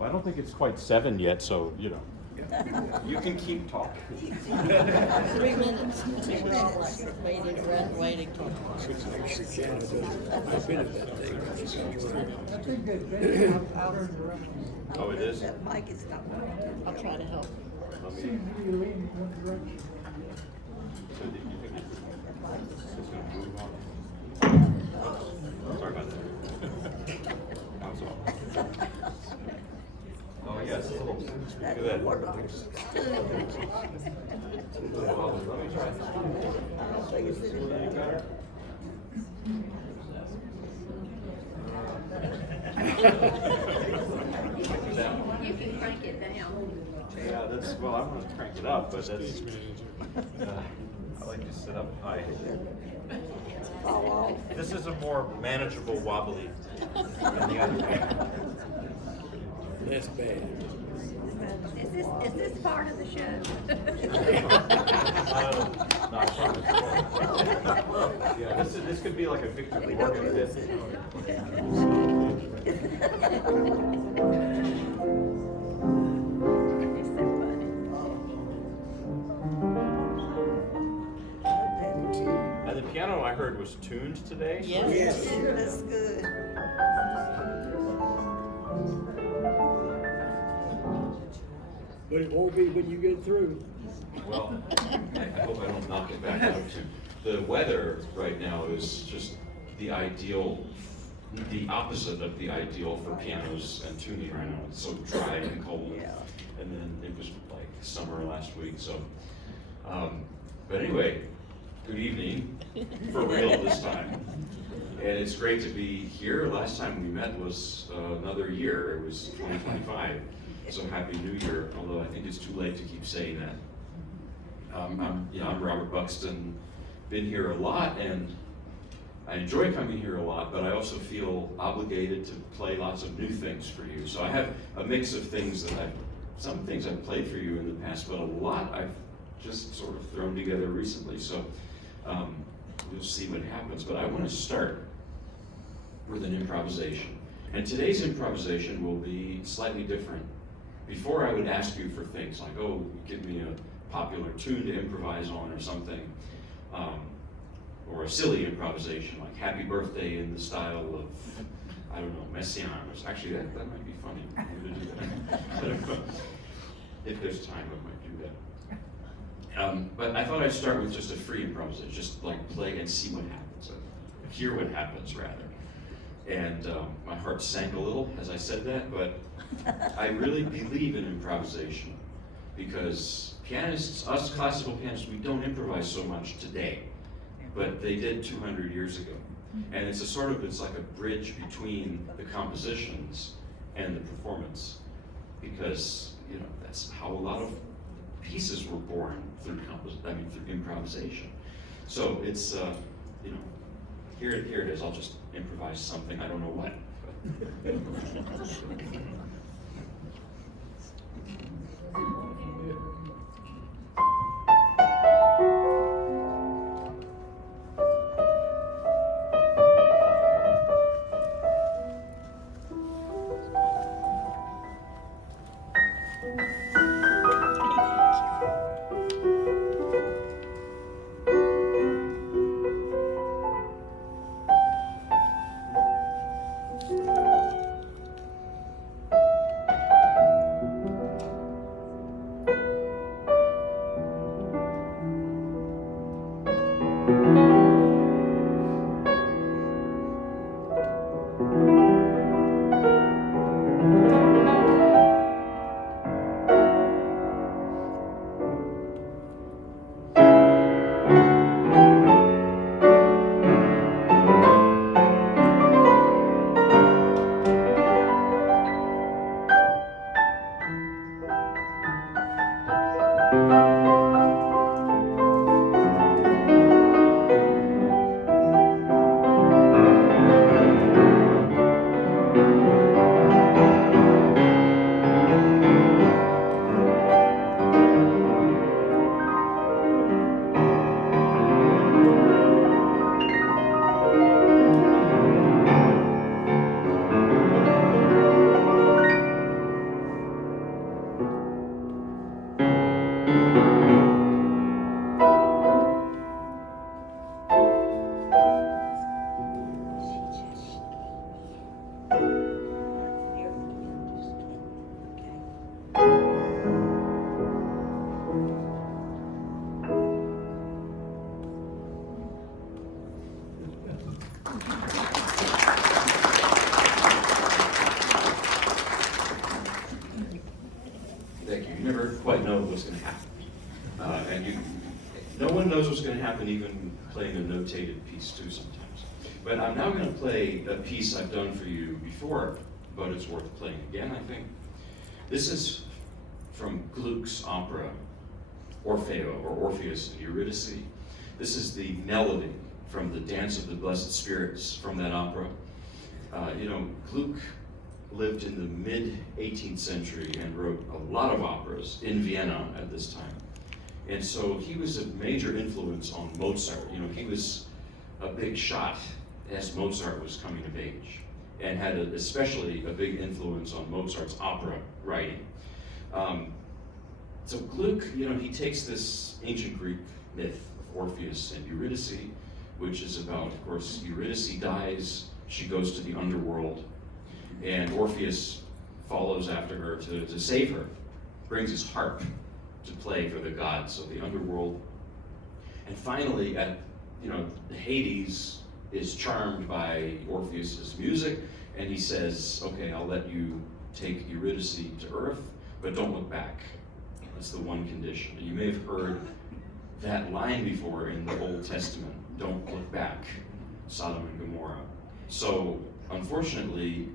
Well, I don't think it's quite 7 yet, so, you know. You can keep talking. 3 minutes. We're all like waiting around, waiting for. It's an extra Canada. I've been at that thing. Oh, it is? That mic is not working. I'll try to help. Let me- Seems to be leaning one direction. So did you think it's gonna move on? Sorry about that. That was all. Oh, yes, a little. Look at that. Well, let me try. I don't think it's any better. You can crank it down. Yeah, that's, well, I want to crank it up, but that's, I like to sit up high. This is a more manageable wobbly than the other one. Less bad. Is this part of the show? Not part of the story. Yeah, this could be like a Victor Morgan bit. It's so funny. And the piano I heard was tuned today. So Yes. That's good. But it won't be when you get through. Well, I hope I don't knock it back out too. The weather right now is just the ideal, the opposite of the ideal for pianos and tuning right now. It's so dry and cold. Yeah. And then it was like summer last week, so. But anyway, good evening, for real this time. And it's great to be here. Last time we met was another year, it was 2025. So Happy New Year, although I think it's too late to keep saying that. I'm Robert Buxton, been here a lot, and I enjoy coming here a lot, but I also feel obligated to play lots of new things for you. So I have a mix of things that some things I've played for you in the past, but a lot I've just sort of thrown together recently. So we'll see what happens, but I want to start with an improvisation. And today's improvisation will be slightly different. Before I would ask you for things like, oh, give me a popular tune to improvise on or something, or a silly improvisation like Happy Birthday in the style of, I don't know, Messianos. Actually, that might be funny to do that. If there's time, I might do that. But I thought I'd start with just a free improvisation, just like play and see what happens, hear what happens rather. And my heart sank a little as I said that, but I really believe in improvisation because pianists, us classical pianists, we don't improvise so much today, but they did 200 years ago. And it's like a bridge between the compositions and the performance because, that's how a lot of pieces were born through improvisation. So it's, here it is. I'll just improvise something. I don't know what. quite know what's going to happen. No one knows what's going to happen, even playing a notated piece too sometimes. But I'm now going to play a piece I've done for you before, but it's worth playing again, I think. This is from Gluck's opera, Orfeo, or Orpheus and Eurydice. This is the melody from the Dance of the Blessed Spirits from that opera. Gluck lived in the mid-18th century and wrote a lot of operas in Vienna at this time. And so he was a major influence on Mozart. He was a big shot as Mozart was coming of age, and had especially a big influence on Mozart's opera writing. So Gluck, he takes this ancient Greek myth of Orpheus and Eurydice, which is about, of course, Eurydice dies, she goes to the underworld, and Orpheus follows after her to save her, brings his harp to play for the gods of the underworld. And finally, at Hades is charmed by Orpheus's music, and he says, okay, I'll let you take Eurydice to earth, but don't look back. That's the one condition. You may have heard that line before in the Old Testament, don't look back, Sodom and Gomorrah. So, unfortunately,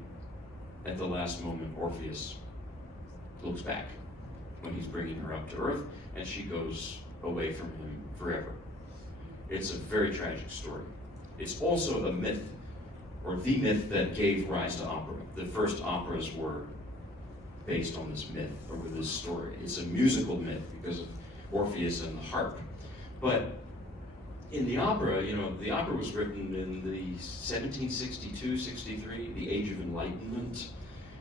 at the last moment, Orpheus looks back when he's bringing her up to earth, and she goes away from him forever. It's a very tragic story. It's also a myth, or the myth that gave rise to opera. The first operas were based on this myth, or with this story. It's a musical myth because of Orpheus and the harp. But in the opera, the opera was written in the 1762, 63, the Age of Enlightenment.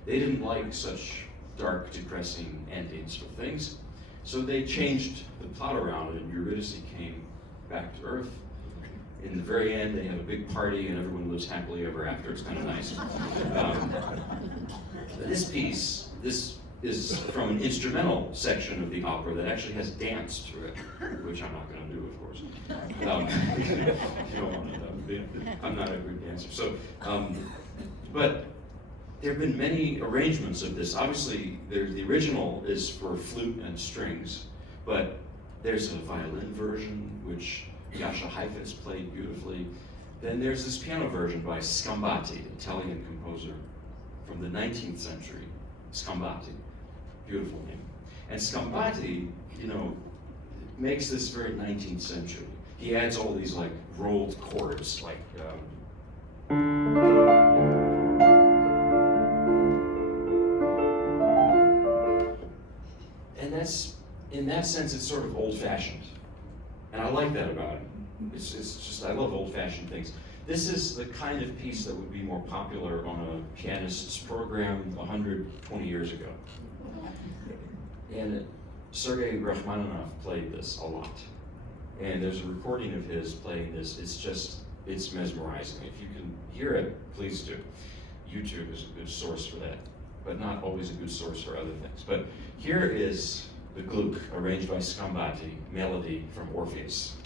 They didn't like such dark, depressing endings for things, so they changed the plot around, and Eurydice came back to Earth. In the very end, they have a big party, and everyone lives happily ever after. It's kind of nice. This piece, this is from an instrumental section of the opera that actually has dance to it, which I'm not going to do, of course. You don't want to. I'm not a good dancer. So, but there have been many arrangements of this. Obviously, the original is for flute and strings, but there's a violin version, which Jascha Heifetz played beautifully. Then there's this piano version by Scambati, Italian composer from the 19th century. Scambati, beautiful name. And Scambati, makes this very 19th century. He adds all these like rolled chords, like and that's, in that sense, it's sort of old-fashioned. And I like that about it. It's just, I love old-fashioned things. This is the kind of piece that would be more popular on a pianist's program 120 years ago. And Sergei Rachmaninoff played this a lot. And there's a recording of his playing this. It's mesmerizing. If you can hear it, please do. YouTube is a good source for that, but not always a good source for other things. But here is the Gluck, arranged by Scambati, melody from Orpheus.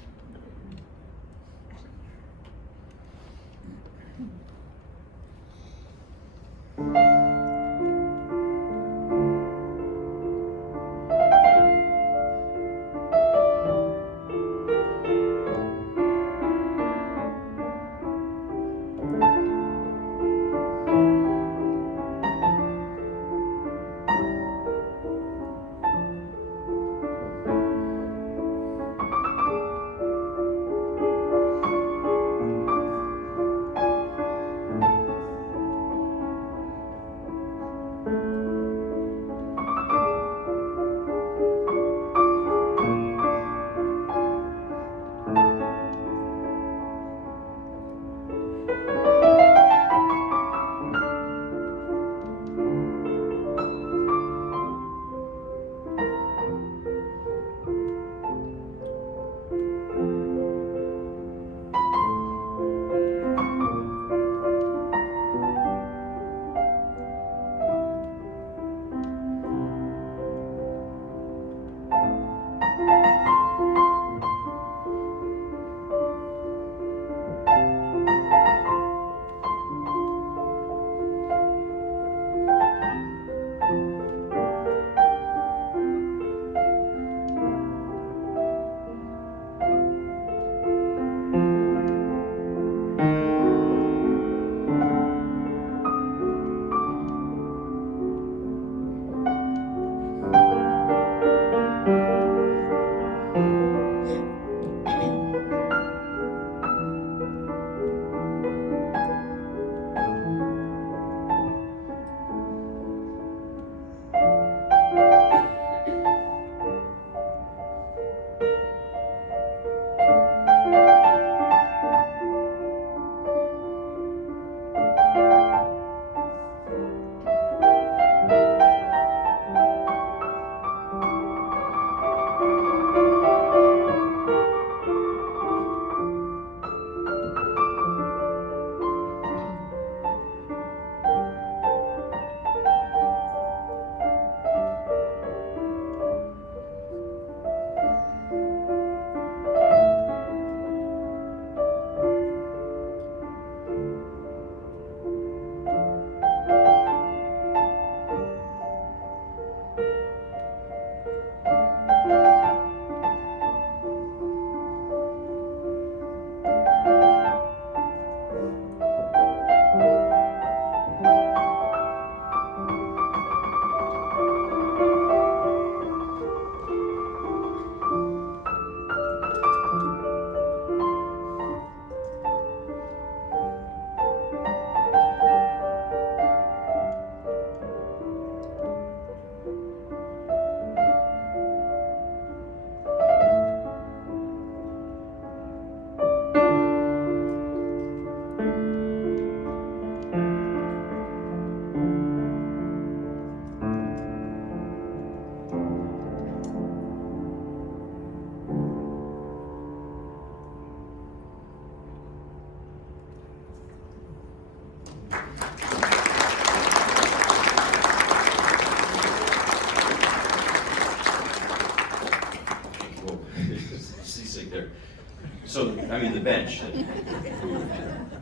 the bench,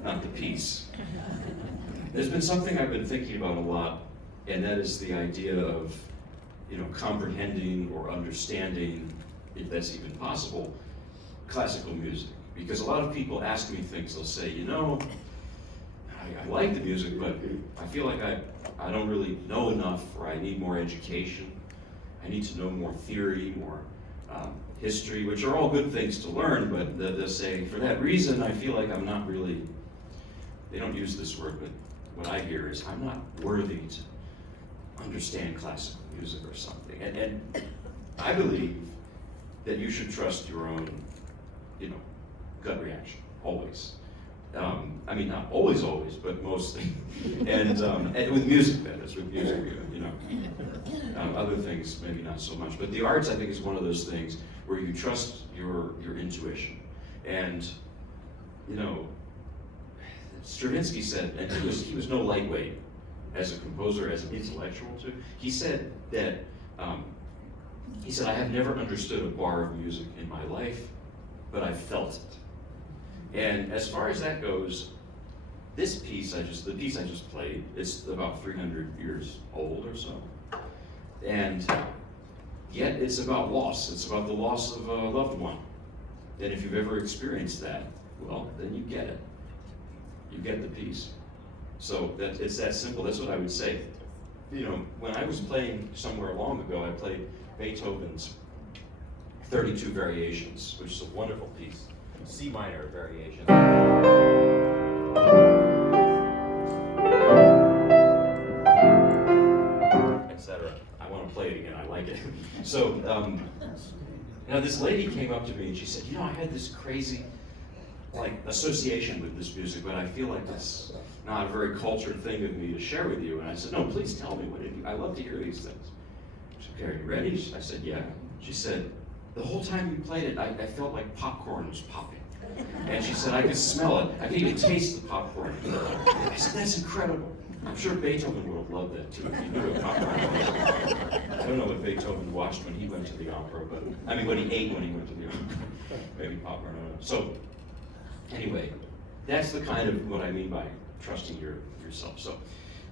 not the piece. There's been something I've been thinking about a lot, and that is the idea of, comprehending or understanding, if that's even possible, classical music. Because a lot of people ask me things, they'll say, I like the music, but I feel like I don't really know enough, or I need more education. I need to know more theory, more history, which are all good things to learn, but they'll say, for that reason, I feel like I'm not really, they don't use this word, but what I hear is, I'm not worthy to understand classical music or something. And I believe that you should trust your own, gut reaction, always. I mean, not always, but mostly. And with music, that is, with music, other things, maybe not so much. But the arts, I think, is one of those things where you trust your intuition. And, Stravinsky said, and he was no lightweight as a composer, as an intellectual too. He said that, I have never understood a bar of music in my life, but I felt it. And as far as that goes, this piece, the piece I just played, it's about 300 years old or so. And yet it's about loss. It's about the loss of a loved one. And if you've ever experienced that, well, then you get it. You get the piece. So it's that simple. That's what I would say. When I was playing somewhere long ago, I played Beethoven's 32 Variations, which is a wonderful piece. C minor variation. Etc. I want to play it again. I like it. So now this lady came up to me and she said, I had this crazy association with this music, but I feel like it's not a very cultured thing of me to share with you. And I said, no, please tell me. I love to hear these things. She said, okay, are you ready? I said, yeah. She said, the whole time you played it, I felt like popcorn was popping. And she said, I could smell it. I could even taste the popcorn. I said, that's incredible. I'm sure Beethoven would have loved that too, if he knew what popcorn was. I don't know what Beethoven watched when he went to the opera, but, what he ate when he went to the opera. Maybe popcorn, I don't know. So, anyway, that's the kind of what I mean by trusting yourself. So,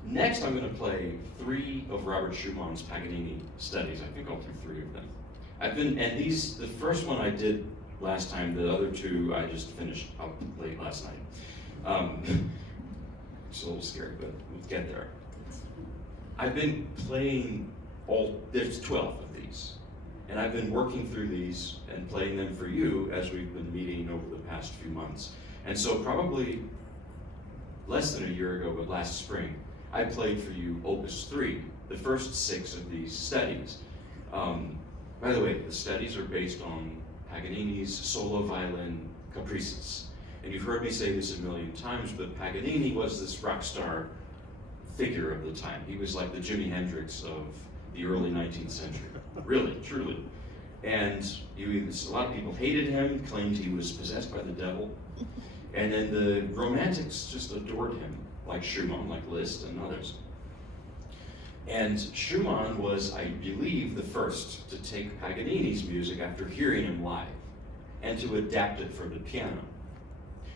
next I'm going to play 3 of Robert Schumann's Paganini studies. I think I'll do 3 of them. The first one I did last time, the other 2 I just finished up late last night. It's a little scary, but we'll get there. I've been playing there's 12 of these. And I've been working through these and playing them for you as we've been meeting over the past few months. And so probably less than a year ago, but last spring, I played for you Opus 3, the first 6 of these studies. By the way, the studies are based on Paganini's solo violin caprices. And you've heard me say this a million times, but Paganini was this rock star figure of the time. He was like the Jimi Hendrix of the early 19th century. Really, truly. And a lot of people hated him, claimed he was possessed by the devil. And then the Romantics just adored him, like Schumann, like Liszt, and others. And Schumann was, I believe, the first to take Paganini's music after hearing him live and to adapt it for the piano.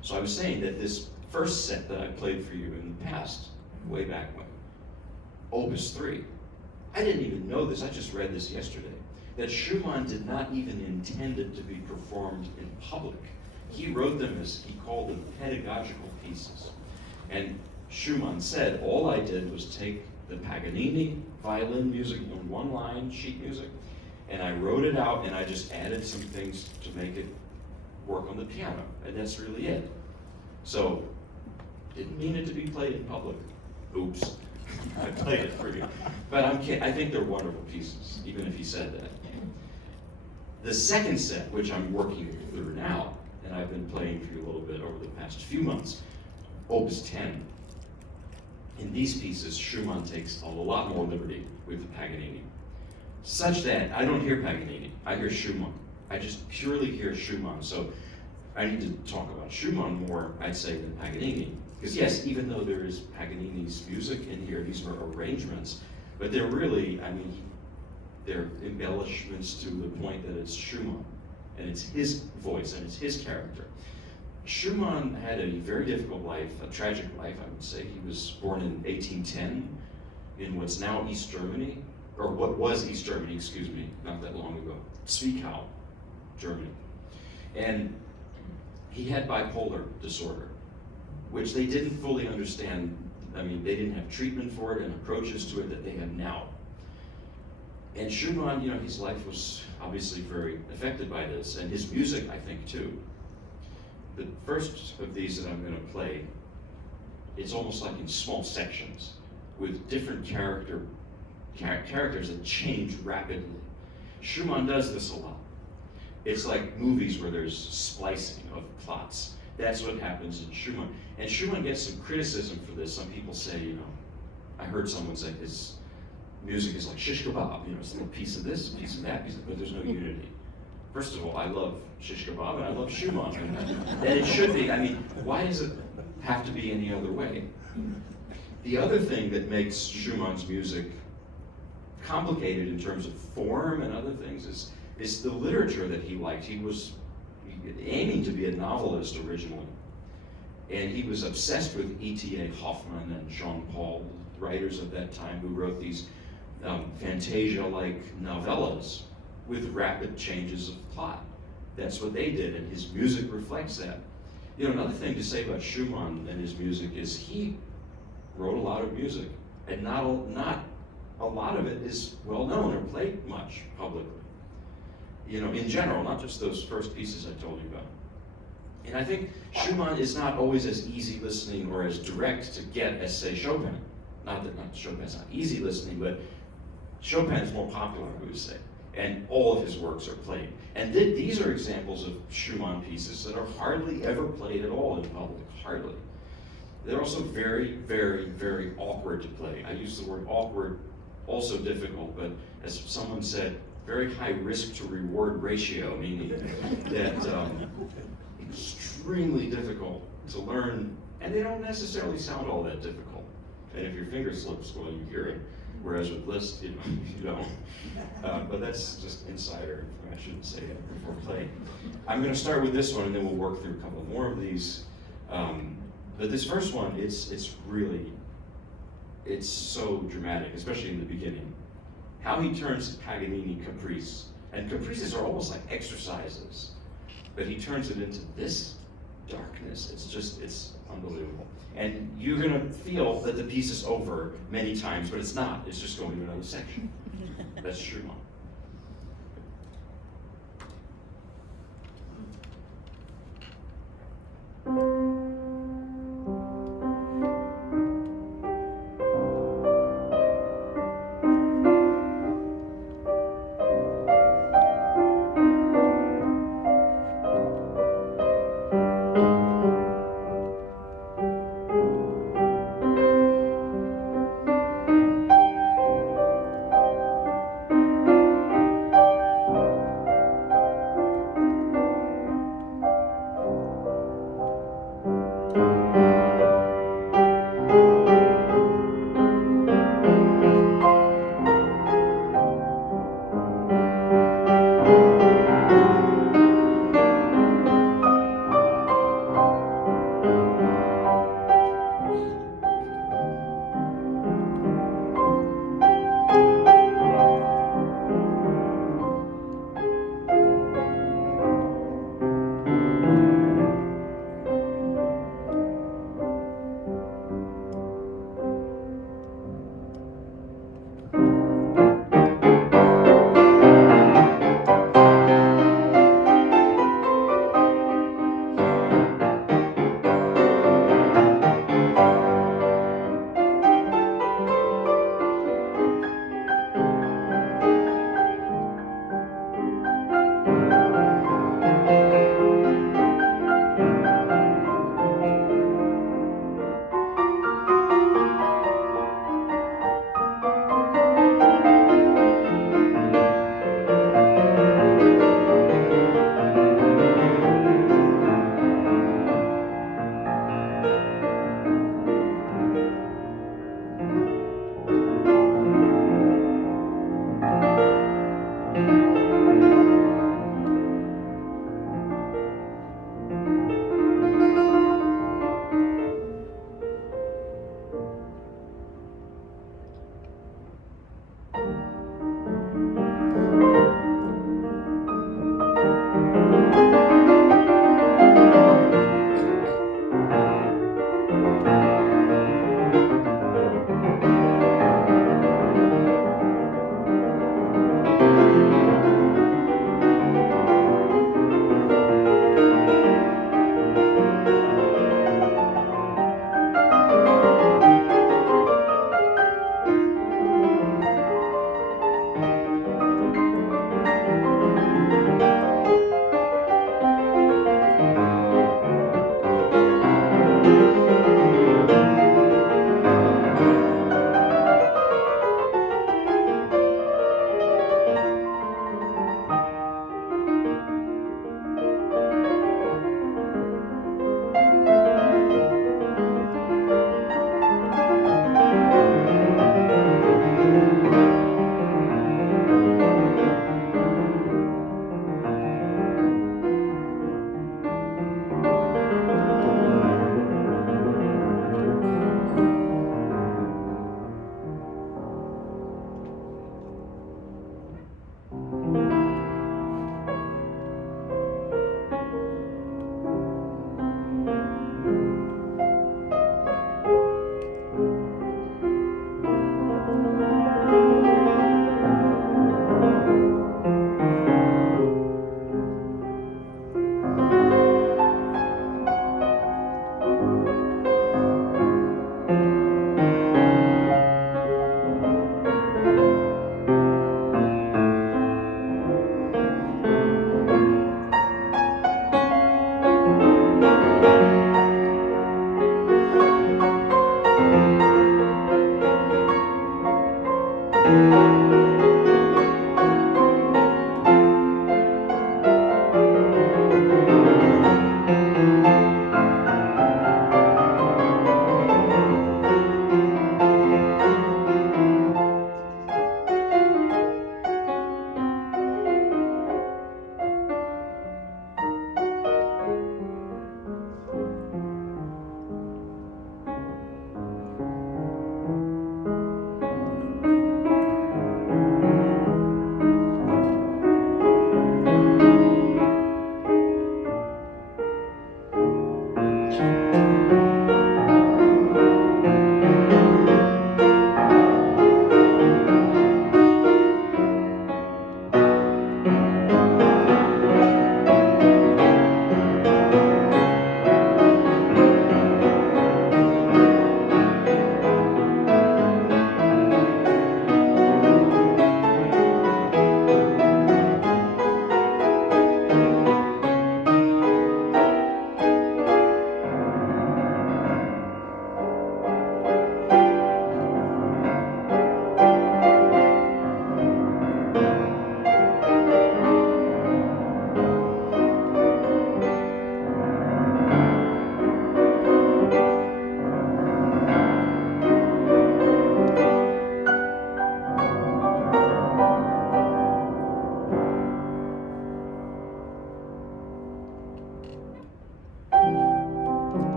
So I was saying that this first set that I played for you in the past, way back when, Opus 3, I didn't even know this, I just read this yesterday, that Schumann did not even intend it to be performed in public. He wrote them as, he called them pedagogical pieces. And Schumann said, all I did was take the Paganini violin music on one line, sheet music, and I wrote it out and I just added some things to make it work on the piano, and that's really it. So, didn't mean it to be played in public. Oops, I played it for you. But I think they're wonderful pieces, even if he said that. The second set, which I'm working through now, and I've been playing for you a little bit over the past few months, Opus 10. In these pieces, Schumann takes a lot more liberty with the Paganini, such that I don't hear Paganini, I hear Schumann. I just purely hear Schumann. So I need to talk about Schumann more, I'd say, than Paganini. Because yes, even though there is Paganini's music in here, these are arrangements, but they're really, they're embellishments to the point that it's Schumann, and it's his voice, and it's his character. Schumann had a very difficult life, a tragic life, I would say. He was born in 1810 in what's now East Germany, or what was East Germany, excuse me, not that long ago, Zwickau, Germany. And he had bipolar disorder, which they didn't fully understand. I mean, they didn't have treatment for it and approaches to it that they have now. And Schumann, you know, his life was obviously very affected by this, and his music, I think, too. The first of these that I'm going to play, it's almost like in small sections with different characters that change rapidly. Schumann does this a lot. It's like movies where there's splicing of plots. That's what happens in Schumann. And Schumann gets some criticism for this. Some people say, you know, I heard someone say his music is like shish kebab, you know, it's a little piece of this, a piece of that, but there's no unity. First of all, I love shish kebab and I love Schumann. And it should be. I mean, why does it have to be any other way? The other thing that makes Schumann's music complicated in terms of form and other things is the literature that he liked. He was aiming to be a novelist originally. And he was obsessed with E.T.A. Hoffmann and Jean-Paul, writers of that time, who wrote these Fantasia-like novellas with rapid changes of plot. That's what they did, and his music reflects that. You know, another thing to say about Schumann and his music is he wrote a lot of music, and not a lot of it is well known or played much publicly. You know, in general, not just those first pieces I told you about. And I think Schumann is not always as easy listening or as direct to get as, say, Chopin. Not that Chopin's not easy listening, but Chopin is more popular, I would say. And all of his works are played. And these are examples of Schumann pieces that are hardly ever played at all in public, hardly. They're also very, very, very awkward to play. I use the word awkward, also difficult, but as someone said, very high risk to reward ratio, meaning that extremely difficult to learn, and they don't necessarily sound all that difficult. And if your finger slips, well, you hear it. Whereas with Liszt, you know, you don't. But that's just insider information. I shouldn't say that before playing. I'm going to start with this one, and then we'll work through a couple more of these. But this first one, it's so dramatic, especially in the beginning. How he turns Paganini caprice, and caprices are almost like exercises, but he turns it into this darkness. It's unbelievable. And you're gonna feel that the piece is over many times, but it's not. It's just going to another section. That's Schumann.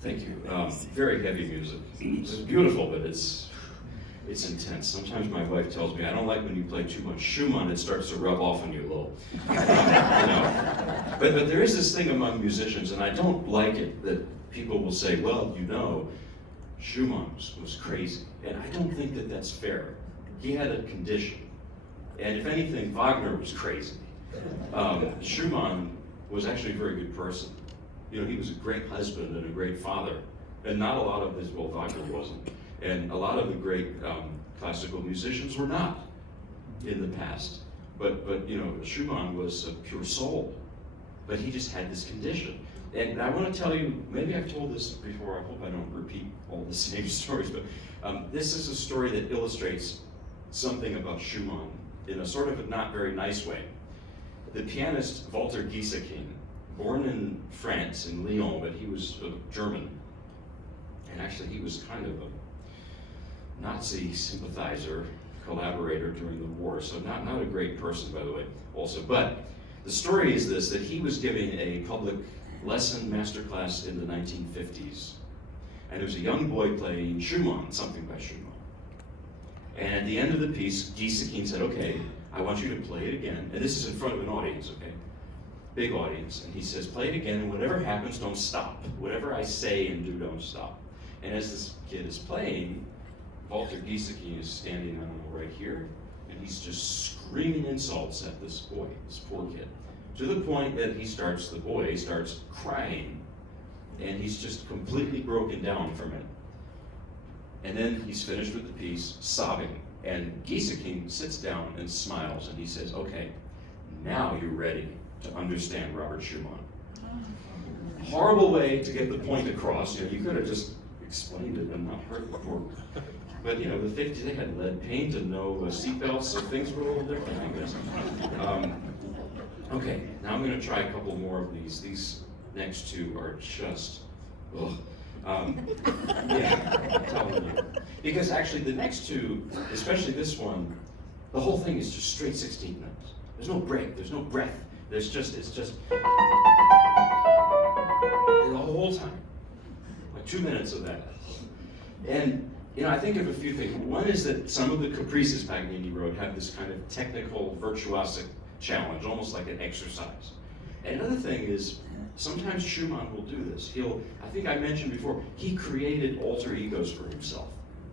Thank you. Very heavy music. It's beautiful, but it's intense. Sometimes my wife tells me, I don't like when you play too much Schumann, it starts to rub off on you a little. You know? But there is this thing among musicians, and I don't like it, that people will say, well, you know, Schumann was crazy. And I don't think that that's fair. He had a condition. And if anything, Wagner was crazy. Schumann was actually a very good person. You know, he was a great husband and a great father. And not a lot of his, well, Wagner wasn't. And a lot of the great classical musicians were not in the past. But you know, Schumann was a pure soul. But he just had this condition. And I want to tell you, maybe I've told this before, I hope I don't repeat all the same stories, but this is a story that illustrates something about Schumann in a sort of a not very nice way. The pianist Walter Gieseking, born in France, in Lyon, but he was German. And actually he was kind of a Nazi sympathizer, collaborator during the war, so not a great person, by the way, also. But the story is this, that he was giving a public lesson masterclass in the 1950s. And there was a young boy playing Schumann, something by Schumann. And at the end of the piece, Gieseking said, okay, I want you to play it again. And this is in front of an audience, okay? Big audience. And he says, play it again, and whatever happens, don't stop. Whatever I say and do, don't stop. And as this kid is playing, Walter Gieseking is standing, I don't know, right here, and he's just screaming insults at this boy, this poor kid, to the point that the boy starts crying, and he's just completely broken down from it. And then he's finished with the piece, sobbing, and Gieseking sits down and smiles, and he says, okay, now you're ready to understand Robert Schumann. Horrible way to get the point across. You know, you could have just explained it and not hurt the poor. But you know, the 50s, they had lead paint and no seatbelts, so things were a little different, I guess. Okay, now I'm going to try a couple more of these. These next two are just, ugh. Yeah, I'm telling you. Because actually the next two, especially this one, the whole thing is just straight 16 notes. There's no break, there's no breath. It's just the whole time. Like 2 minutes of that. And you know, I think of a few things. One is that some of the caprices Paganini wrote have this kind of technical, virtuosic challenge, almost like an exercise. And another thing is, sometimes Schumann will do this. I think I mentioned before, he created alter egos for himself,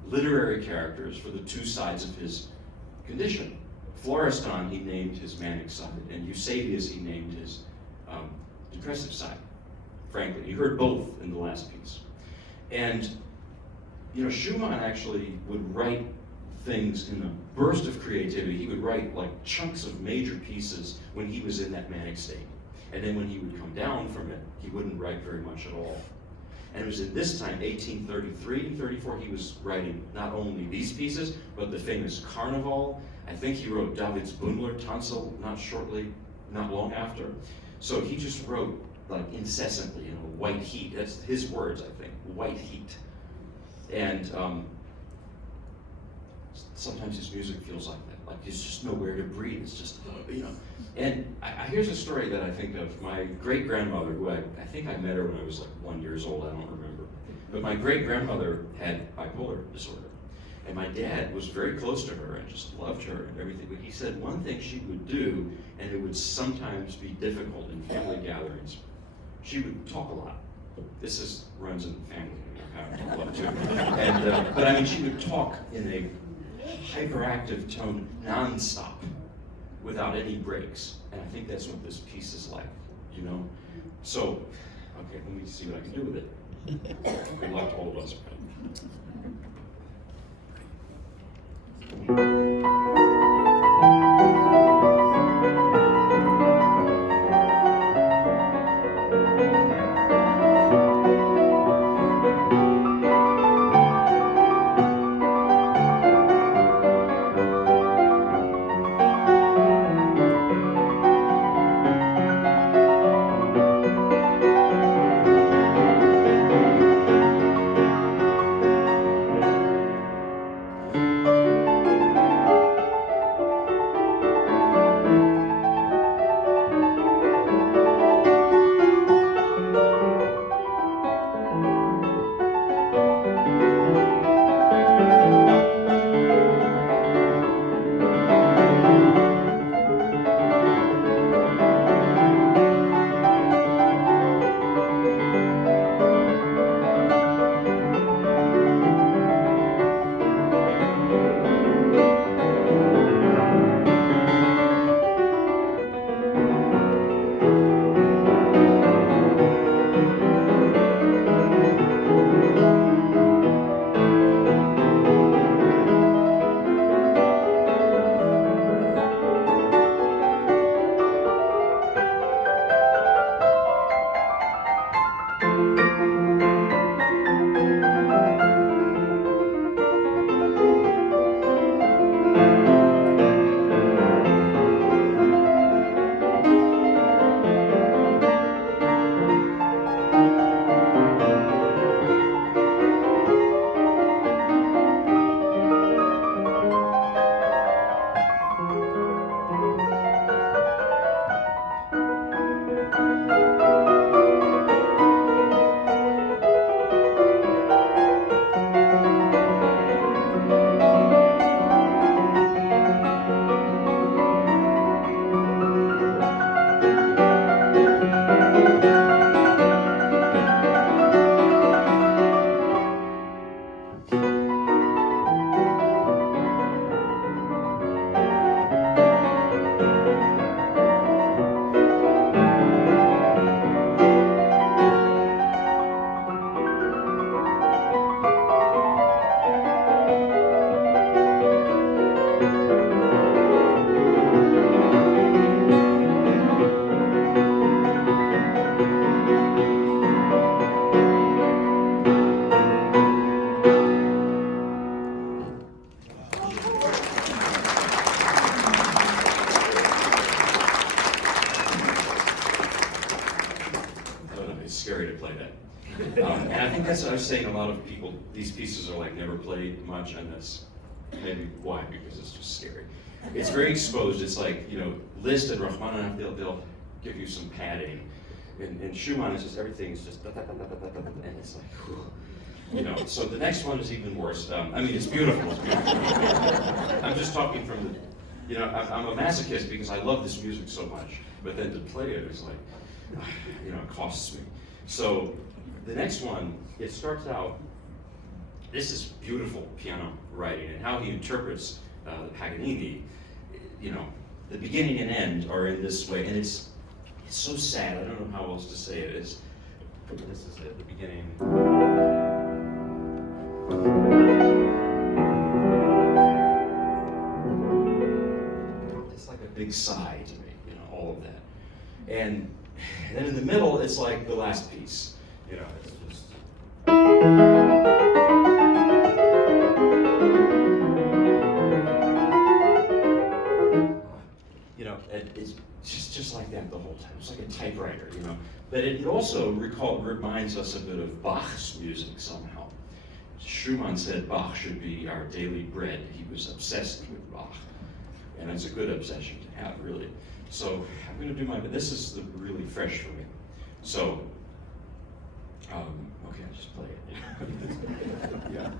literary characters for the two sides of his condition. Florestan, he named his manic side, and Eusebius, he named his depressive side, frankly. You heard both in the last piece. And you know, Schumann actually would write things in a burst of creativity. He would write like chunks of major pieces when he was in that manic state. And then when he would come down from it, he wouldn't write very much at all. And it was at this time, 1833, 34, he was writing not only these pieces, but the famous Carnival. I think he wrote David's Bündler Tanzel not long after. So he just wrote like incessantly, you know, white heat. That's his words, I think, white heat. And sometimes his music feels like that, like there's just nowhere to breathe. It's just, you know. And here's a story that I think of. My great-grandmother, who I think I met her when I was like 1 year old, I don't remember. But my great-grandmother had bipolar disorder. And my dad was very close to her and just loved her and everything. But he said one thing she would do, and it would sometimes be difficult in family gatherings, she would talk a lot. This runs in the family. I love too. And, but I mean, she would talk in a hyperactive tone non-stop without any breaks. And I think that's what this piece is like, you know? So, okay, let me see what I can do with it. Good luck to all of us. scary to play that. And I think that's what I was saying. A lot of people, these pieces are like never played much, and that's maybe why, because it's just scary. It's very exposed. It's like, you know, Liszt and Rachmaninoff, they'll give you some padding. And Schumann is just, everything is just, and it's like, whew. You know, so the next one is even worse. I mean, it's beautiful. It's beautiful. I'm just talking from the, you know, I'm a masochist because I love this music so much, but then to play it is like, you know, it costs me. So the next one, it starts out, this is beautiful piano writing, and how he interprets the Paganini, you know, the beginning and end are in this way, and it's so sad. I don't know how else to say it. This is it, the beginning. It's like a big sigh to me, you know, all of that. And then in the middle, it's like the last piece, you know, it's just. You know, it's just like that the whole time. It's like a typewriter, you know. But it also reminds us a bit of Bach's music somehow. Schumann said Bach should be our daily bread. He was obsessed with Bach. And it's a good obsession to have, really. So I'm going to do this is really fresh for me. So, okay, I'll just play it. Yeah.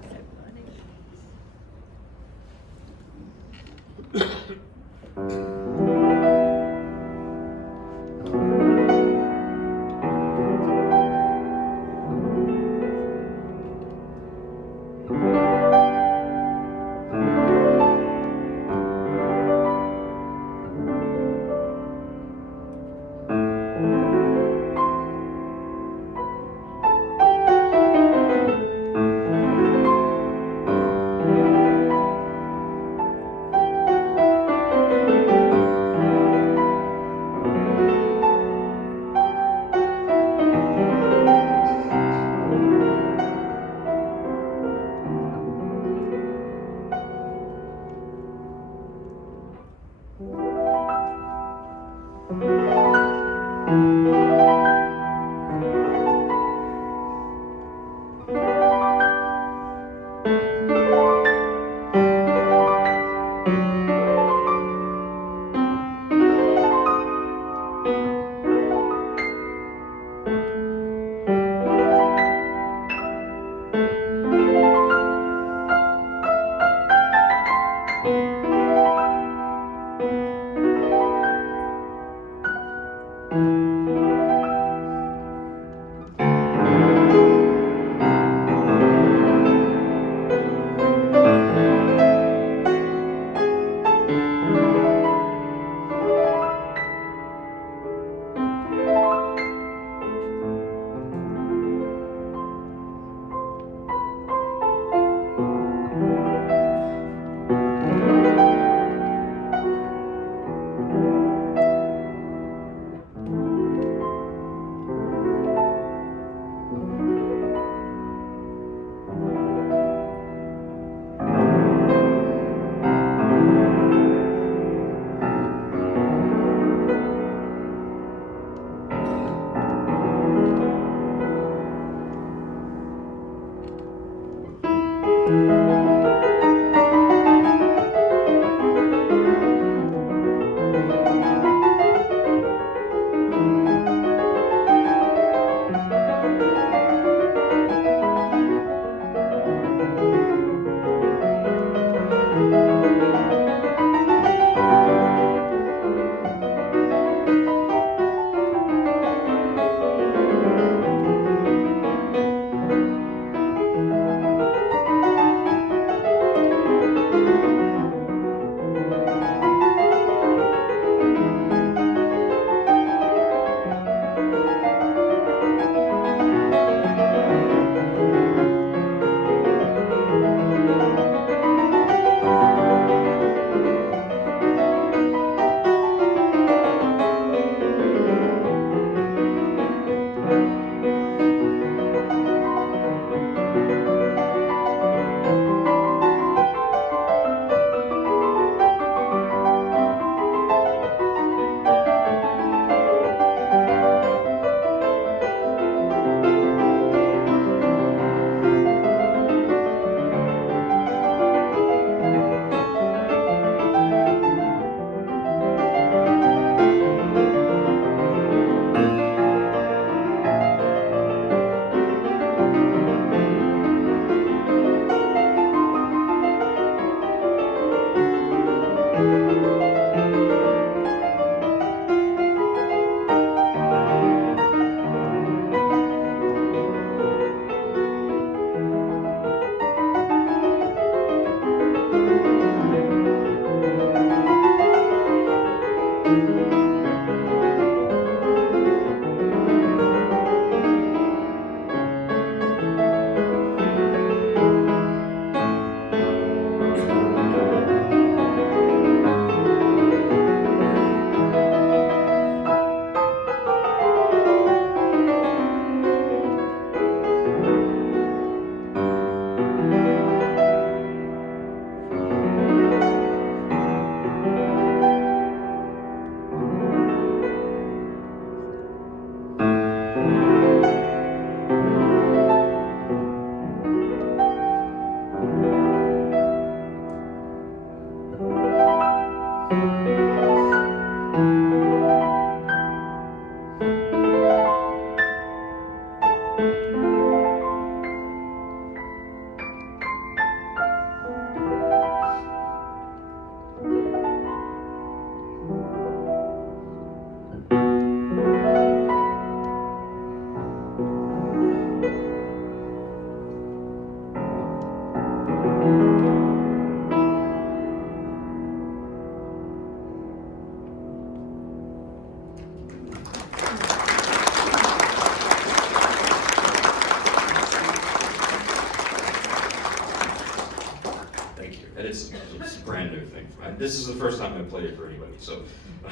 this is the first time I played it for anybody, so a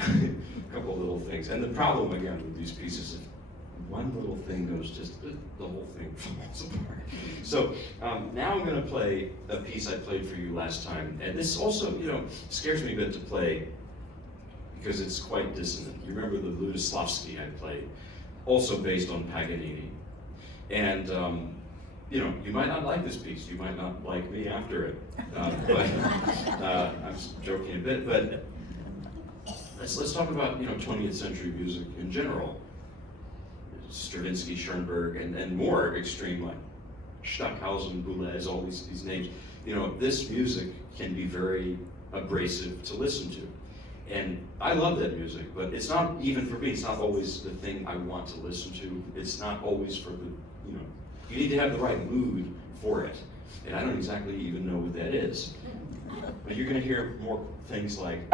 couple of little things. And the problem again with these pieces, if one little thing goes, just the whole thing falls apart. So now I'm going to play a piece I played for you last time, and this also, scares me a bit to play because it's quite dissonant. You remember the Ludoslavsky I played, also based on Paganini, and you might not like this piece. You might not like me after it. But I'm joking a bit. But let's talk about 20th century music in general. Stravinsky, Schoenberg, and more extreme like Stockhausen, Boulez, all these names. This music can be very abrasive to listen to. And I love that music, but it's not, even for me, it's not always the thing I want to listen to. It's not always for the, you need to have the right mood for it. And I don't exactly even know what that is. But you're going to hear more things like,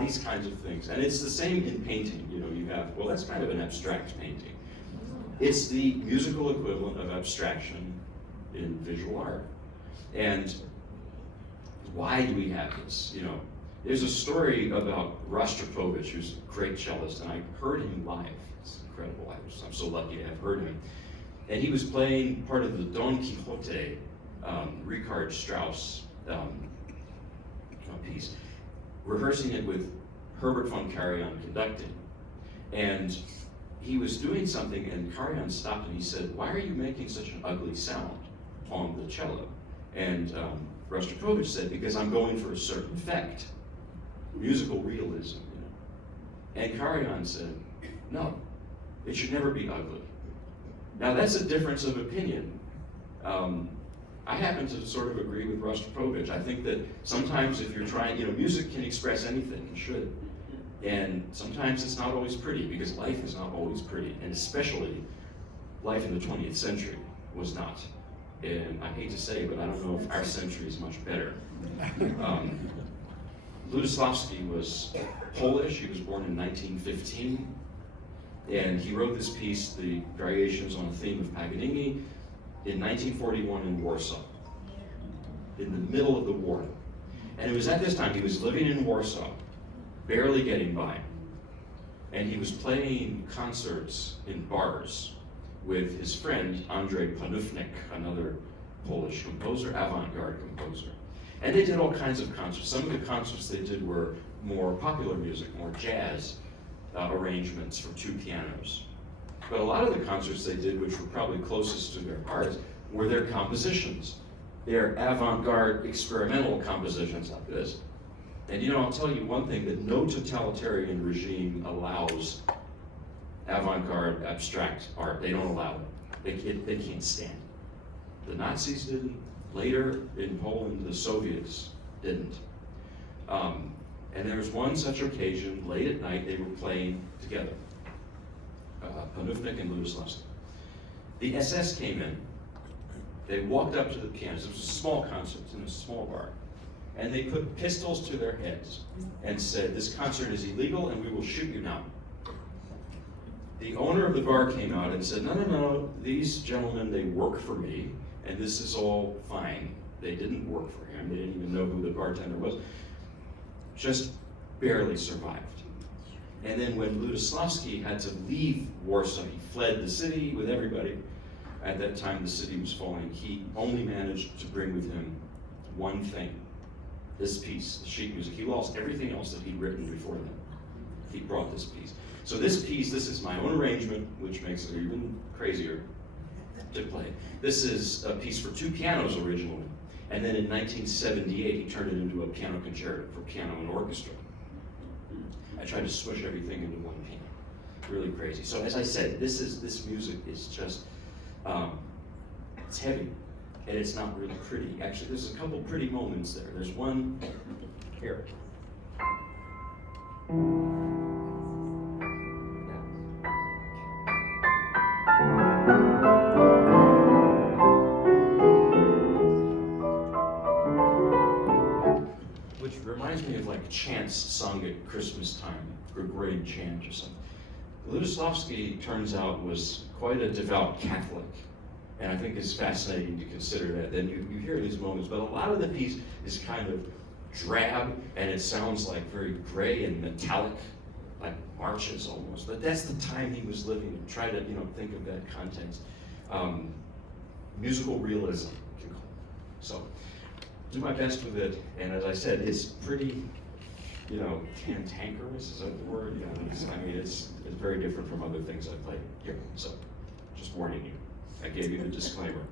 these kinds of things. And it's the same in painting. You have, well, that's kind of an abstract painting. It's the musical equivalent of abstraction in visual art. And why do we have this? There's a story about Rostropovich, who's a great cellist, and I heard him live. It's incredible. I'm so lucky to have heard him. And he was playing part of the Don Quixote, Richard Strauss piece, rehearsing it with Herbert von Karajan conducting. And he was doing something, and Karajan stopped and he said, "Why are you making such an ugly sound on the cello?" And Rostropovich said, "Because I'm going for a certain effect, musical realism." And Karajan said, "No, it should never be ugly." Now that's a difference of opinion. I happen to sort of agree with Rostropovich. I think that sometimes if you're trying, music can express anything, and should. And sometimes it's not always pretty, because life is not always pretty, and especially life in the 20th century was not. And I hate to say it, but I don't know if our century is much better. Ludoslavsky was Polish. He was born in 1915. And he wrote this piece, the Variations on a Theme of Paganini, in 1941 in Warsaw, in the middle of the war. And it was at this time, he was living in Warsaw, barely getting by. And he was playing concerts in bars with his friend Andrzej Panufnik, another Polish composer, avant-garde composer. And they did all kinds of concerts. Some of the concerts they did were more popular music, more jazz arrangements for two pianos. But a lot of the concerts they did, which were probably closest to their hearts, were their compositions. Their avant-garde experimental compositions like this. And I'll tell you one thing, that no totalitarian regime allows avant-garde abstract art. They don't allow it. They can't stand it. The Nazis didn't. Later in Poland, the Soviets didn't. And there was one such occasion, late at night, they were playing together. Panufnik and Ludoslavsky. The SS came in. They walked up to the pianos. It was a small concert in a small bar. And they put pistols to their heads and said, "This concert is illegal and we will shoot you now." The owner of the bar came out and said, no, these gentlemen, they work for me, and this is all fine. They didn't work for him. They didn't even know who the bartender was. Just barely survived. And then when Ludoslavsky had to leave Warsaw, he fled the city with everybody. At that time, the city was falling. He only managed to bring with him one thing, this piece, the sheet music. He lost everything else that he'd written before then. He brought this piece. So this piece, this is my own arrangement, which makes it even crazier to play. This is a piece for two pianos originally. And then in 1978, he turned it into a piano concerto for piano and orchestra. I tried to smush everything into one piano. Really crazy. So as I said, this music is just, it's heavy, and it's not really pretty. Actually, there's a couple pretty moments there. There's one here. Which reminds me of like chants sung at Christmas time, Gregorian chant or something. Ludoslavsky, turns out, was quite a devout Catholic, and I think it's fascinating to consider that. Then you hear these moments, but a lot of the piece is kind of drab, and it sounds like very gray and metallic, like marches almost. But that's the time he was living. Try to think of that context. Musical realism, you can call it. So do my best with it, and as I said, it's pretty, cantankerous, is that the word? It's very different from other things I've played here. So just warning you. I gave you the disclaimer.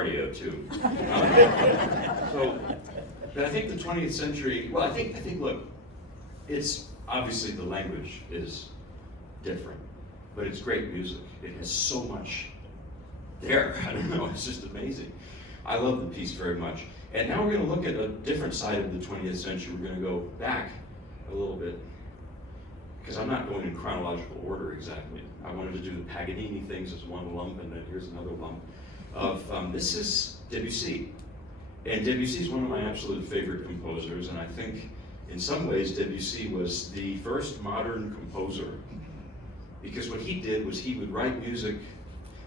cardio too. But I think the 20th century, well, I think, look, it's obviously the language is different, but it's great music. It has so much there. I don't know, it's just amazing. I love the piece very much. And now we're going to look at a different side of the 20th century. We're going to go back a little bit, because I'm not going in chronological order exactly. I wanted to do the Paganini things as one lump, and then here's another lump of, this is Debussy. And Debussy is one of my absolute favorite composers, and I think in some ways Debussy was the first modern composer. Because what he did was he would write music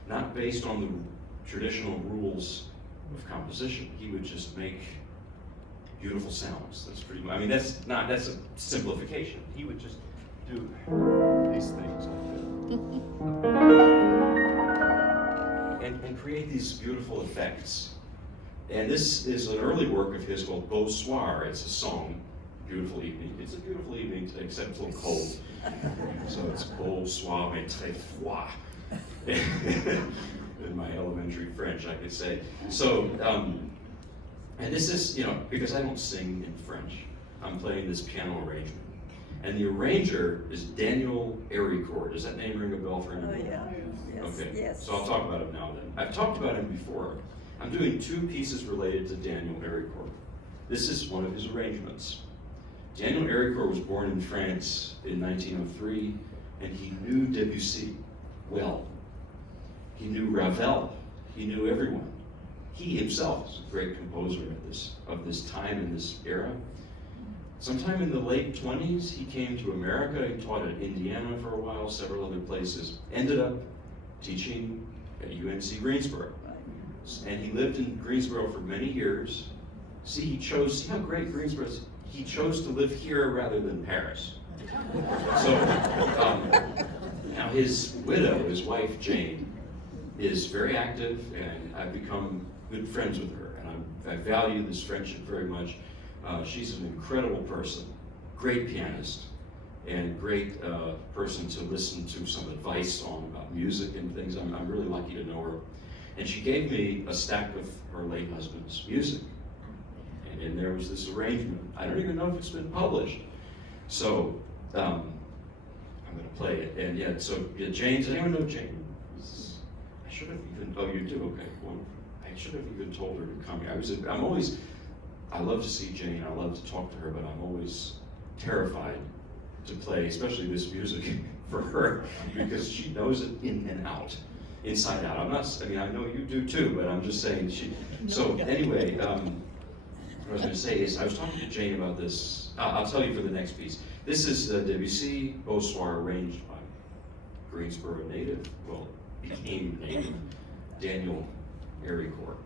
not based on the traditional rules of composition. He would just make beautiful sounds. That's pretty much, I mean, that's a simplification. He would just do these things like that. And create these beautiful effects. And this is an early work of his called Beau Soir. It's a song, Beautiful Evening. It's a beautiful evening today, except it's a little cold. So it's Beau Soir mais très froid. In my elementary French, I could say. So, and this is, because I don't sing in French, I'm playing this piano arrangement. And the arranger is Daniel Héricourt. Does that name ring a bell for anyone? Oh, yeah. Yes, Okay, yes. so I'll talk about him now then. I've talked about him before. I'm doing two pieces related to Daniel Héricourt. This is one of his arrangements. Daniel Héricourt was born in France in 1903, and he knew Debussy well. He knew Ravel. He knew everyone. He himself is a great composer of this time and this era. Sometime in the late 20s, he came to America. He taught at Indiana for a while, several other places. Ended up teaching at UNC Greensboro. And he lived in Greensboro for many years. See how great Greensboro is? He chose to live here rather than Paris. So, now his widow, his wife Jane, is very active, and I've become good friends with her, and I value this friendship very much. She's an incredible person, great pianist, and great person to listen to some advice on about music and things. I'm really lucky to know her. And she gave me a stack of her late husband's music. And in there was this arrangement. I don't even know if it's been published. So I'm going to play it. And Jane, does anyone know Jane? I should have even, oh, you do? Okay, well, I should have even told her to come here. I love to see Jane, I love to talk to her, but I'm always terrified to play, especially this music, for her, because she knows it in and out, inside out. I know you do too, but I'm just saying so anyway, what I was going to say is, I was talking to Jane about this. I'll tell you for the next piece. This is Debussy, Beau Soir, arranged by Greensboro native, well, became native, Daniel Héricourt.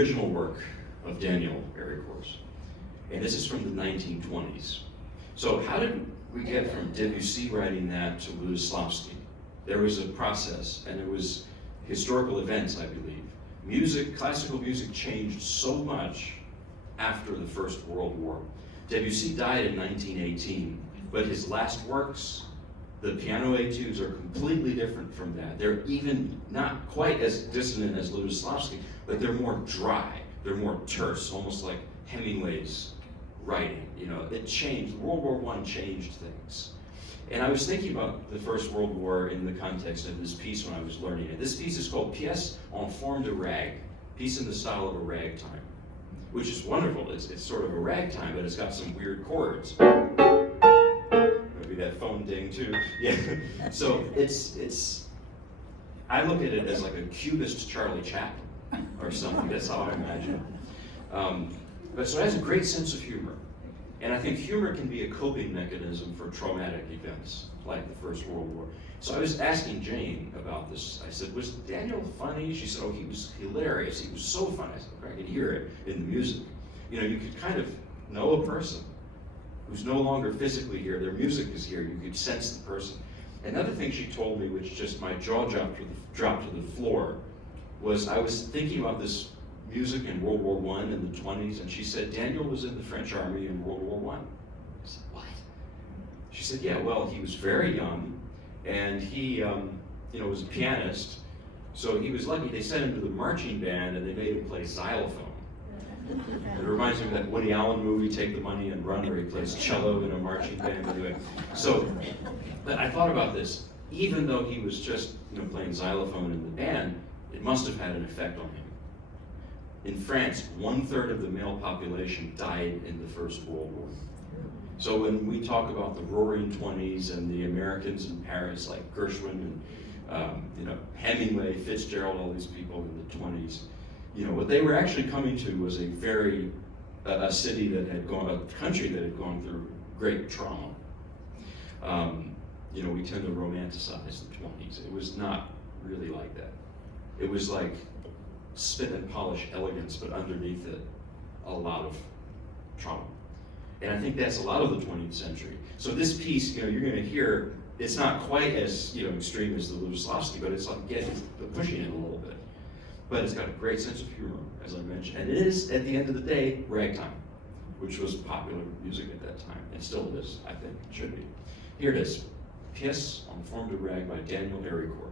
original work of Daniel Ericourt's, and this is from the 1920s. So how did we get from Debussy writing that to Ludoslavsky? There was a process, and it was historical events, I believe. Music, classical music changed so much after the First World War. Debussy died in 1918, but his last works, the piano etudes, are completely different from that. They're even not quite as dissonant as Ludoslavsky, but they're more dry, they're more terse, almost like Hemingway's writing. You know, it changed. World War I changed things. And I was thinking about the First World War in the context of this piece when I was learning it. This piece is called Pièce en forme de rag, piece in the style of a ragtime, which is wonderful. It's sort of a ragtime, but it's got some weird chords. Maybe that phone ding too. Yeah. So I look at it as like a cubist Charlie Chaplin or something. That's how I imagine it. But so it has a great sense of humor. And I think humor can be a coping mechanism for traumatic events like the First World War. So I was asking Jane about this. I said, was Daniel funny? She said, oh, he was hilarious. He was so funny. I said, I could hear it in the music. You know, you could kind of know a person who's no longer physically here. Their music is here. You could sense the person. Another thing she told me, which just my jaw dropped to the floor, was I was thinking about this music in World War I in the 20s, and she said, Daniel was in the French army in World War I. I said, what? She said, yeah, well, he was very young, and he was a pianist, so he was lucky. They sent him to the marching band, and they made him play xylophone. It reminds me of that Woody Allen movie, Take the Money and Run, where he plays cello in a marching band. Anyway, so, but I thought about this. Even though he was just playing xylophone in the band, it must have had an effect on him. In France, 1/3 of the male population died in the First World War. So when we talk about the Roaring '20s and the Americans in Paris, like Gershwin and Hemingway, Fitzgerald, all these people in the '20s, what they were actually coming to was a city that had a country that had gone through great trauma. We tend to romanticize the '20s. It was not really like that. It was like spit and polish elegance, but underneath it, a lot of trauma. And I think that's a lot of the 20th century. So this piece, you're going to hear, it's not quite as extreme as the Ludoslavsky, but it's like pushing it a little bit. But it's got a great sense of humor, as I mentioned. And it is, at the end of the day, ragtime, which was popular music at that time, and still is, I think, it should be. Here it is, Pièce en forme de rag by Daniel Ericourt.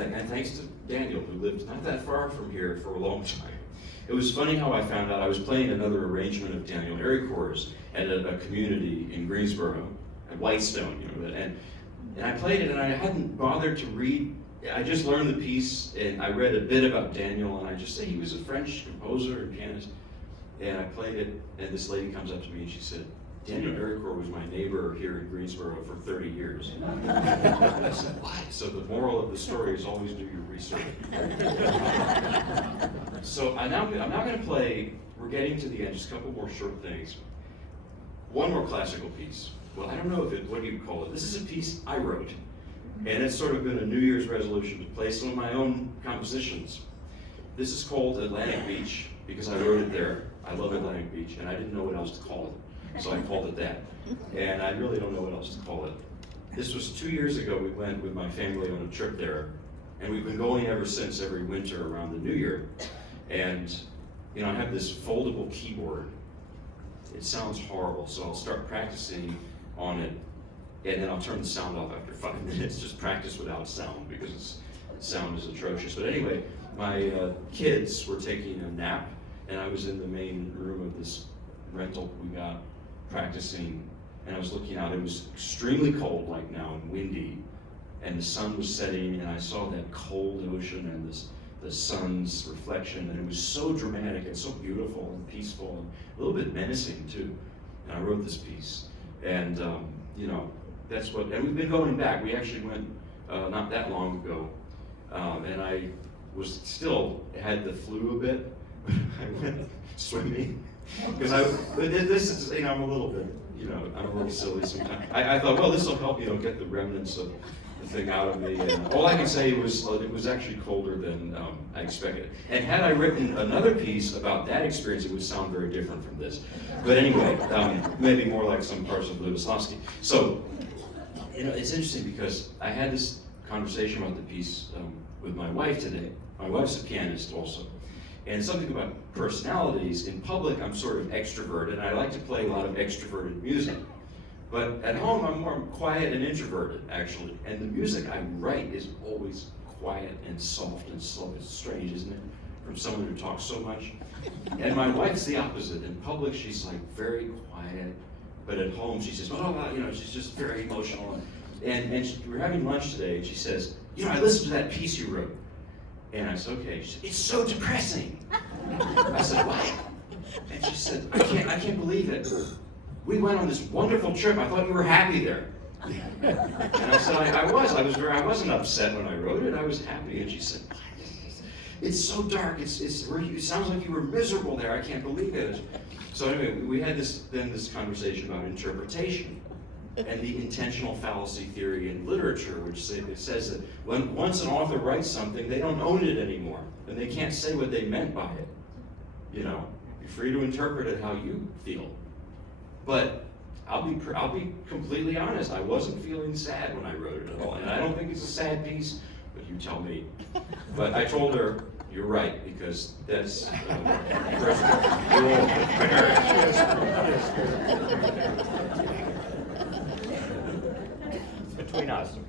And thanks to Daniel, who lived not that far from here for a long time. It was funny how I found out. I was playing another arrangement of Daniel Ericourt's at a community in Greensboro, at Whitestone, and And I played it, and I hadn't bothered to read. I just learned the piece, and I read a bit about Daniel, and I just say he was a French composer and pianist. And I played it, and this lady comes up to me and she said, Daniel Ericourt was my neighbor here in Greensboro for 30 years. I said, what? So the moral of the story is always do your research. So I'm now going to play, we're getting to the end, just a couple more short things. One more classical piece. Well, I don't know what do you call it? This is a piece I wrote. And it's sort of been a New Year's resolution to play some of my own compositions. This is called Atlantic Beach because I wrote it there. I love Atlantic Beach, and I didn't know what else to call it. So I called it that. And I really don't know what else to call it. This was 2 years ago. We went with my family on a trip there. And we've been going ever since, every winter around the New Year. And, you know, I have this foldable keyboard. It sounds horrible, so I'll start practicing on it. And then I'll turn the sound off after 5 minutes, just practice without sound because sound is atrocious. But anyway, my kids were taking a nap, and I was in the main room of this rental we got practicing, and I was looking out. It was extremely cold like now and windy, and the sun was setting, and I saw that cold ocean and the sun's reflection, and it was so dramatic and so beautiful and peaceful and a little bit menacing too. And I wrote this piece, and you know, that's what, and we've been going back. We actually went not that long ago, and I was still had the flu a bit. I went swimming because this is, you know, I'm a little bit, you know, I'm really silly sometimes. I thought, well, this will help, you know, get the remnants of the thing out of me. And all I can say was it was actually colder than I expected. And had I written another piece about that experience, it would sound very different from this. But anyway, maybe more like some parts of Luboslavsky. So, you know, it's interesting because I had this conversation about the piece with my wife today. My wife's a pianist also. And something about personalities, in public I'm sort of extroverted, and I like to play a lot of extroverted music. But at home I'm more quiet and introverted, actually. And the music I write is always quiet and soft and slow. It's strange, isn't it? From someone who talks so much. And my wife's the opposite. In public she's like very quiet, but at home she says, oh, you know, she's just very emotional. And we were having lunch today, and she says, you know, I listened to that piece you wrote. And I said, okay. She said, it's so depressing. I said, what? And she said, I can't believe it. We went on this wonderful trip. I thought you were happy there. And I said, I wasn't upset when I wrote it. I was happy. And she said, what? It's so dark. It sounds like you were miserable there. I can't believe it. So anyway, we had this conversation about interpretation and the intentional fallacy theory in literature, which it says that once an author writes something, they don't own it anymore, and they can't say what they meant by it. You know, you're free to interpret it how you feel. But I'll be completely honest. I wasn't feeling sad when I wrote it at all, and I don't think it's a sad piece. But you tell me. But I told her, you're right, because that's Between us, okay.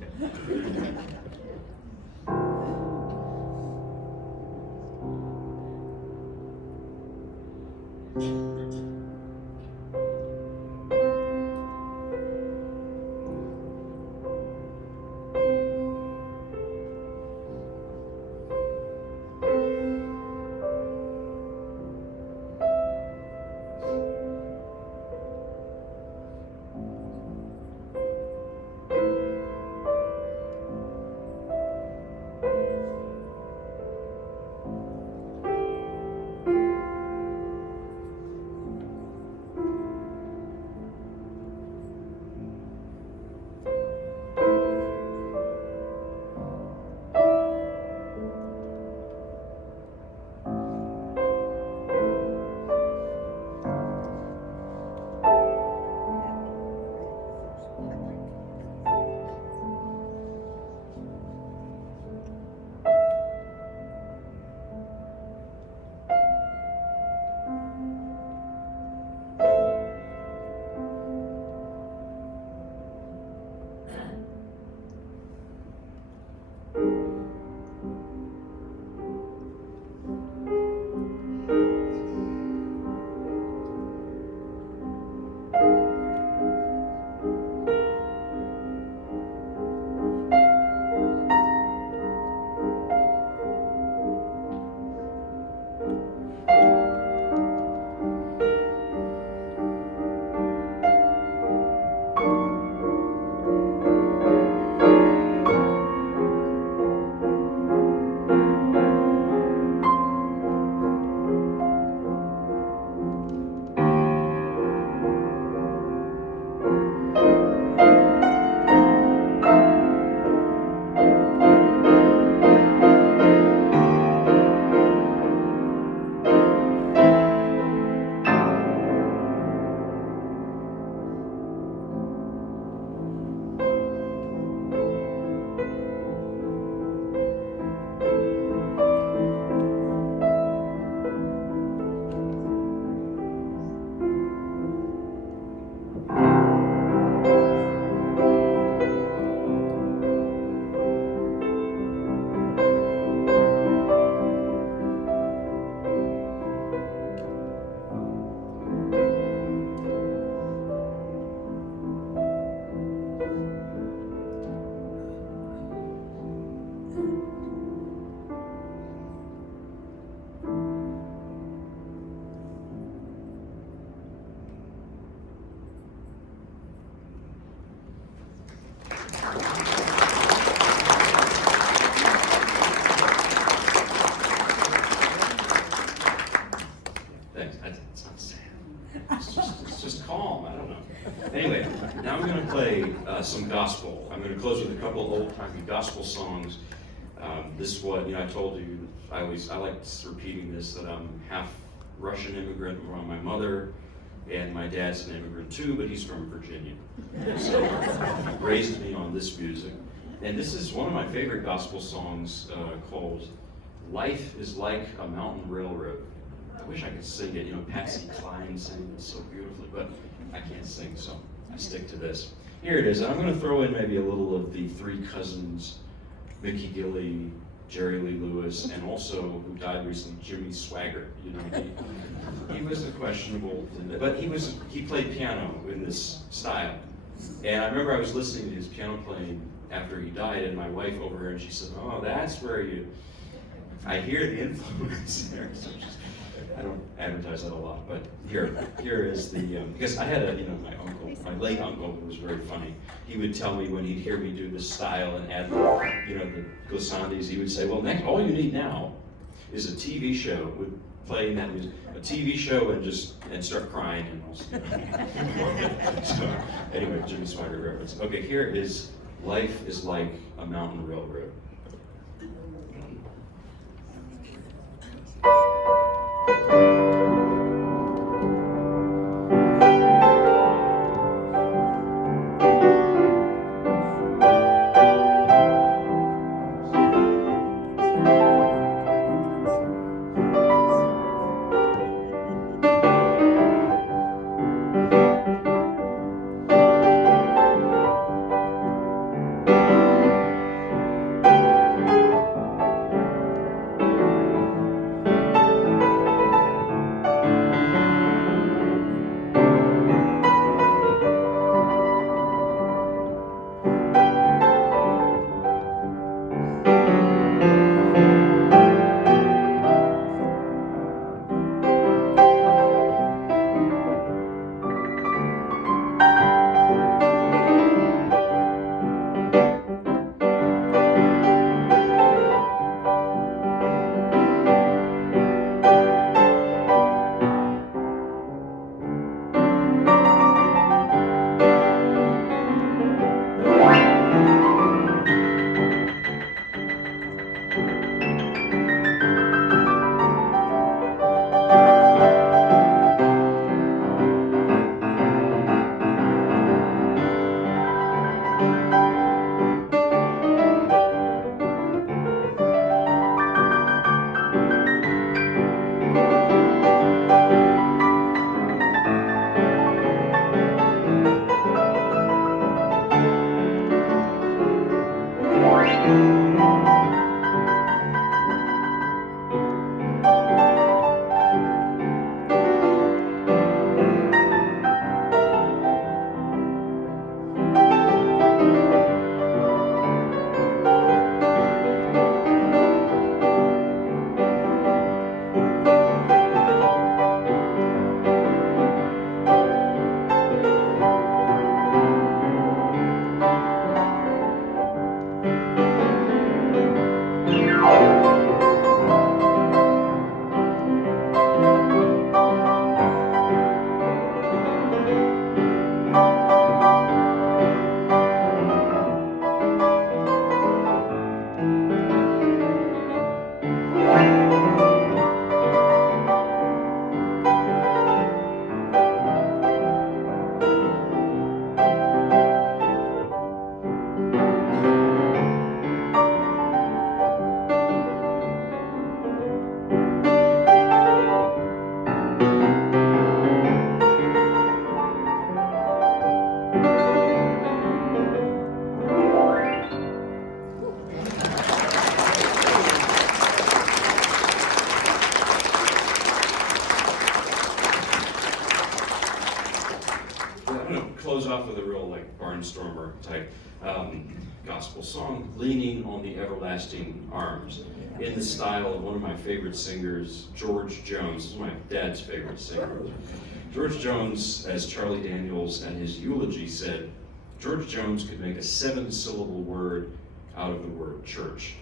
play some gospel. I'm going to close with a couple old-timey gospel songs. This is what, I told you, I like repeating this, that I'm half Russian immigrant from my mother, and my dad's an immigrant too, but he's from Virginia. So he raised me on this music. And this is one of my favorite gospel songs called Life is Like a Mountain Railroad. I wish I could sing it. Patsy Cline sang it so beautifully, but I can't sing, so I stick to this. Here it is. I'm going to throw in maybe a little of the three cousins, Mickey Gilley, Jerry Lee Lewis, and also, who died recently, Jimmy Swaggart. He was a questionable, but he played piano in this style. And I remember I was listening to his piano playing after he died, and my wife overheard, and she said, "Oh, that's where I hear the influence there." So I don't advertise that a lot, but here is the, because I had my late uncle who was very funny. He would tell me when he'd hear me do this style and add the glissandis, he would say, "Well, next, all you need now is a TV show with playing that music, a TV show and start crying and all." So anyway, Jimmy Swaggart reference. Okay, here is Life is Like a Mountain Railroad. Close off with a real barnstormer type gospel song, Leaning on the Everlasting Arms, in the style of one of my favorite singers, George Jones. This is my dad's favorite singer. George Jones, as Charlie Daniels and his eulogy said, George Jones could make a 7-syllable word out of the word church.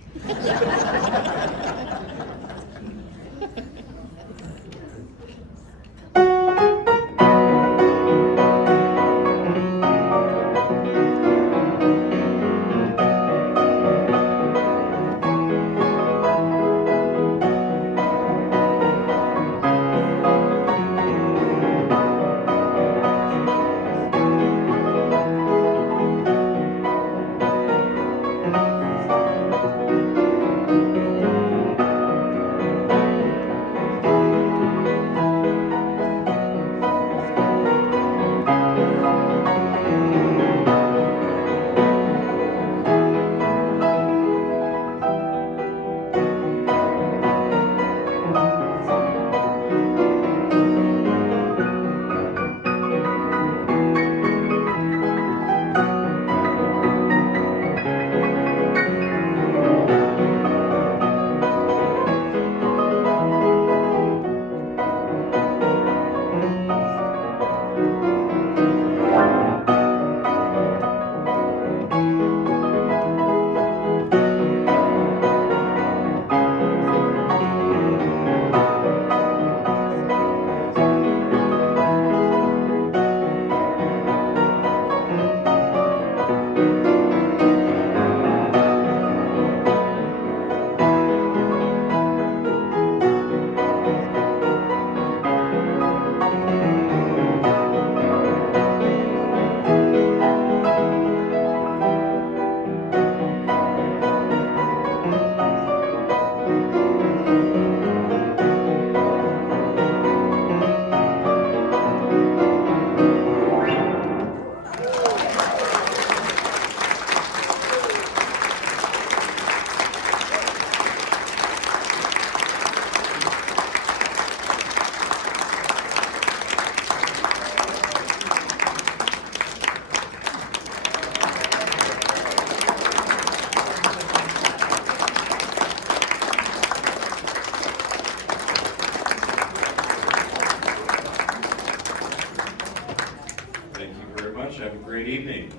great evening.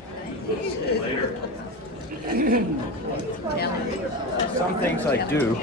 See you later. Tell him. Some things I do.